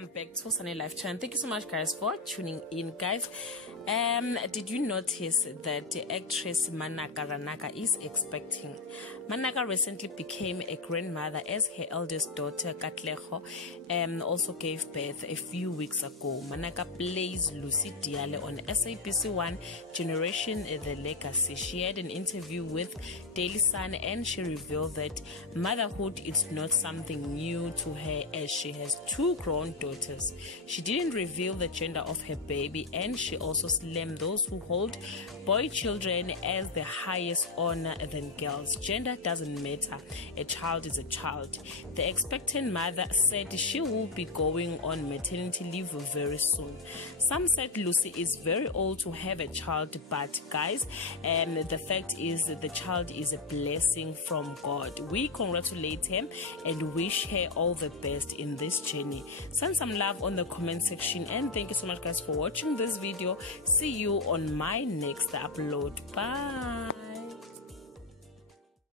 welcome back to Sunny Life Channel. Thank you so much, guys, for tuning in, guys. Did you notice that actress Manaka Ranaka is expecting? Manaka recently became a grandmother as her eldest daughter Katlego also gave birth a few weeks ago. Manaka plays Lucy Diale on SABC1 Generation The Legacy. She had an interview with Daily Sun and she revealed that motherhood is not something new to her as she has two grown daughters. She didn't reveal the gender of her baby, and she also slammed those who hold boy children as the highest honor than girls. Gender doesn't matter. A child is a child. The expectant mother said she will be going on maternity leave very soon. Some said Lucy is very old to have a child, but guys, the fact is that the child is a blessing from God. We congratulate him and wish her all the best in this journey. Send some love on the comment section, and thank you so much, guys, for watching this video. See you on my next upload. Bye.